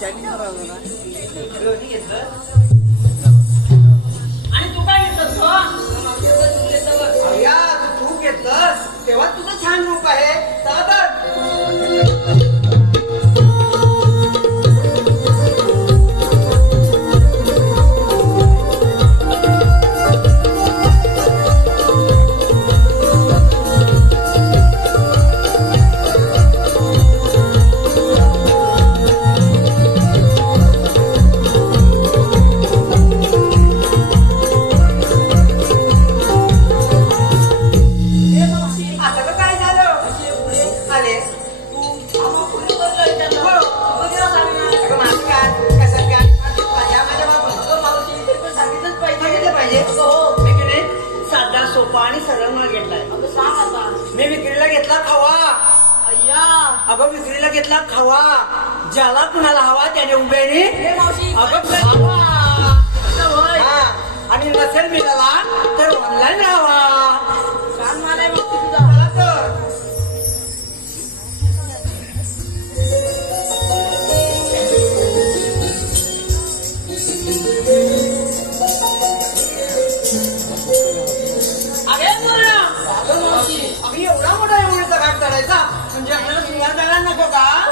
त्यांनी आणि सरळ माल घेतलाय. अगं सांग आता. मी विक्रीला घेतला खवा. अय्या. अगं विक्रीला घेतला खवा. ज्याला कुणाला हवा त्याने उभ्याने मावशी. अगं खावा. हा. आणि नसेल मिळाला एवढा मोठा एवढा घाट करायचा म्हणजे आपल्याला तुम्हाला करायला नको का?